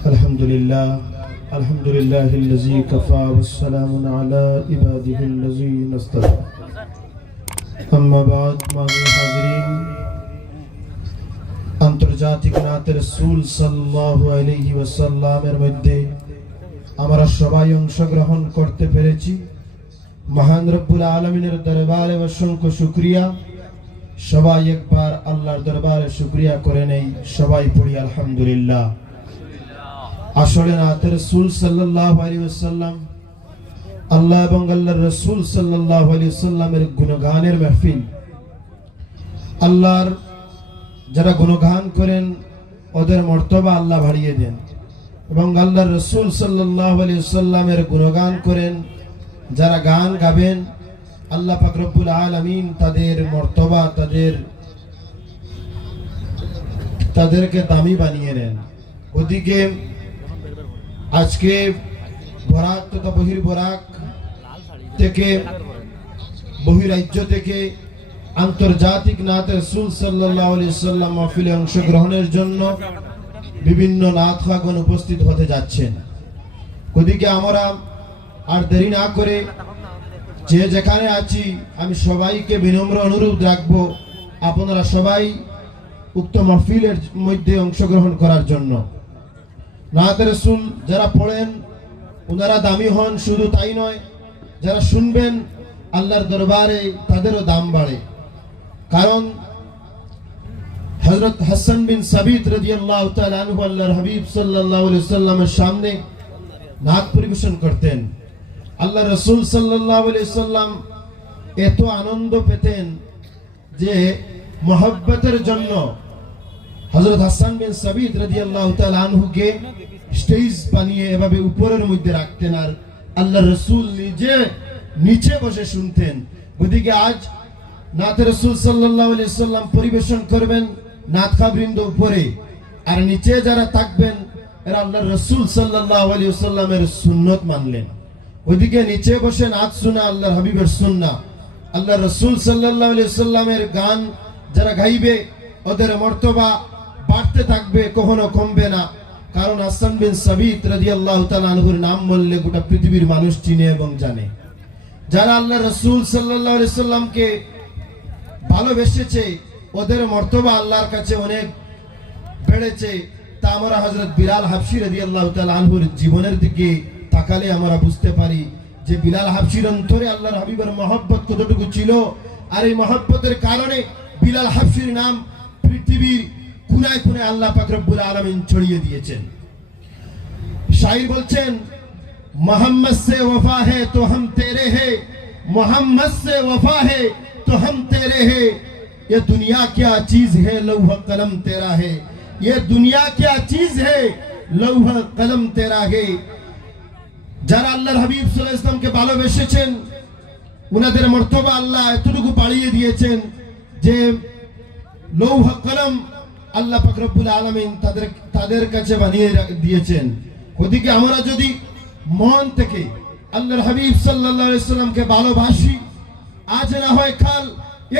الحمد لله الحمد لله الذي كفى والسلام على عباده الذين اصطفى أما بعد معذور حاضرين আন্তর্জাতিক নাতের রসুল সাল্লাল্লাহু আলাইহি ওয়াসাল্লামের মধ্যে আমরা সবাই অংশগ্রহণ করতে পেরেছি মহান রব্বুল আলমিনের দরবারে অসংখ্য শুক্রিয়া সবাই একবার আল্লাহর দরবারে শুক্রিয়া করে নেই সবাই পড়ি আলহামদুলিল্লাহ আসলে নাতে রসুল সাল্লাহ আলী সাল্লাম আল্লাহ এবং আল্লাহ রসুল সাল্লাহ আলী সাল্লামের গুণগানের মেহফিল। আল্লাহর যারা গুণগান করেন, ওদের মর্তবা আল্লাহ বাড়িয়ে দেন। এবং আল্লাহর রসুল সাল্লাহ আলী সাল্লামের গুণগান করেন, যারা গান গাবেন, আল্লাহ পাক রব্বুল আলামিন তাদের মর্তবা, তাদের তাদেরকে দামি বানিয়ে নেন। ওদিকে আজকে বরাক তথা বহির বরাক থেকে, বহিরাজ্য থেকে আন্তর্জাতিক নাথ রসুল সাল্লাম মাহফিলে অংশগ্রহণের জন্য বিভিন্ন নাথ খাগন উপস্থিত হতে যাচ্ছেন। ওদিকে আমরা আর দেরি না করে যে যেখানে আছি, আমি সবাইকে বিনম্র অনুরোধ রাখব আপনারা সবাই উক্ত মাহফিলের মধ্যে অংশগ্রহণ করার জন্য। নাত রসুল যারা পড়েন ওনারা দামি হন, শুধু তাই নয়, যারা শুনবেন, আল্লাহর দরবারে তাদেরও দাম বাড়ে। কারণ হজরত হাসান বিন সাবিত রাদিয়াল্লাহু তাআলা আনহু আল্লাহর হাবিব আলাইহি সাল্লামের সামনে নাচ পরিবেশন করতেন। আল্লাহ রসুল আলাইহি সাল্লাম এত আনন্দ পেতেন যে মোহব্বতের জন্য হজরত হাসান বিন সাবিত রাদিয়াল্লাহু তাআলা আনহুকে স্টেজ বানিয়ে এভাবে উপরের মধ্যে রাখতেন আর আল্লাহ রসুল নিজে নিচে বসে শুনতেন। ওদিকে আজ নাথ রসুল সাল্লাম পরিবেশন করবেন নাথ খাবৃন্দ উপরে। আর নিচে যারা থাকবেন, এরা আল্লাহ রসুল সাল্লাল্লাহু আলাইহি সাল্লামের সুন্নত মানলেন। ওইদিকে নিচে বসে নাচ শোনা আল্লাহর হাবিবের সুন্না। আল্লাহ রসুল সাল্লাল্লাহু আলাইহি সাল্লামের গান যারা গাইবে, ওদের মর্তবা বাড়তে থাকবে, কখনো কমবে না। কারণ হাসান বিন সাবিত রাদিয়াল্লাহু তাআলা আনহুর নাম বললে গোটা পৃথিবীর মানুষ চিনে এবং জানে। যারা আল্লাহ রসুল সাল্লামকে ভালোবেসেছে, ওদের মর্তবা আল্লাহর কাছে অনেক বেড়েছে। তা আমরা হজরত বিলাল হাফসি রাদিয়াল্লাহু তাআলা আনহুর জীবনের দিকে তাকালে আমরা বুঝতে পারি যে বিলাল হাফসির অন্তরে আল্লাহর হাবিবের মহব্বত কতটুকু ছিল। আর এই মহব্বতের কারণে বিলাল হাফসির নাম পৃথিবীর কুনায় কুনায় আল্লাহ পাক রব্বুল আলামিন ছড়িয়ে দিয়েছেন শাইর বলছেন मोहम्मद से वफा है तो हम तेरे हैं मोहम्मद से वफा है तो हम तेरे हैं ये दुनिया क्या चीज है लौह कलम तेरा है ये दुनिया क्या चीज है লৌহ কলম তেরা হে যারা আল্লাহর হাবিব সাল্লাল্লাহু আলাইহি ইসলামকে ভালোবেসেছেন উনাদের মর্তবা আল্লাহ এতটুকু বাড়িয়ে দিয়েছেন যে লৌহ কলম আল্লাহ পাক রব্বুল আলামিন তাদের তাদের কাছে বানিয়ে দিয়েছেন। ওদিকে আমরা যদি মন থেকে আল্লাহর হাবিব সাল্লামকে ভালোবাসি, আজ না হয় কাল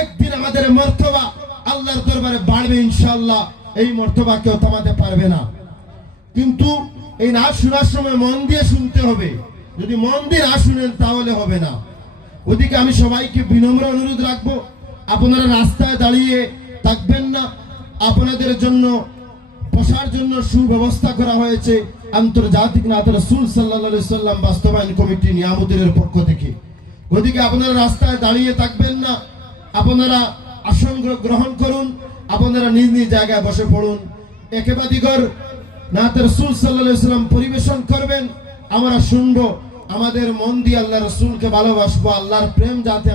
একদিন আমাদের মর্তবা আল্লাহর দরবারে বাড়বে ইনশাল্লাহ এই মর্তবা কেউ থামাতে পারবে না। কিন্তু এই না শোনার সময় মন দিয়ে শুনতে হবে। যদি মন দিয়ে না শুনেন তাহলে হবে না। ওদিকে আমি সবাইকে বিনম্র অনুরোধ রাখব, আপনারা রাস্তায় দাঁড়িয়ে থাকবেন না। আপনাদের জন্য বসার জন্য সুব্যবস্থা করা হয়েছে আন্তর্জাতিক নাথ রসুল সাল্লাহ সাল্লাম বাস্তবায়ন কমিটি নিয়ামতের পক্ষ থেকে। ওদিকে আপনারা রাস্তায় দাঁড়িয়ে থাকবেন না, আপনারা আসন গ্রহণ করুন, আপনারা নিজ নিজ জায়গায় বসে পড়ুন। একেবাদিগর নাথ রসুল সাল্লাহ সাল্লাম পরিবেশন করবেন, আমরা শুনব, আমাদের মন দিয়ে আল্লাহ রসুলকে ভালোবাসবো, আল্লাহর প্রেম যাতে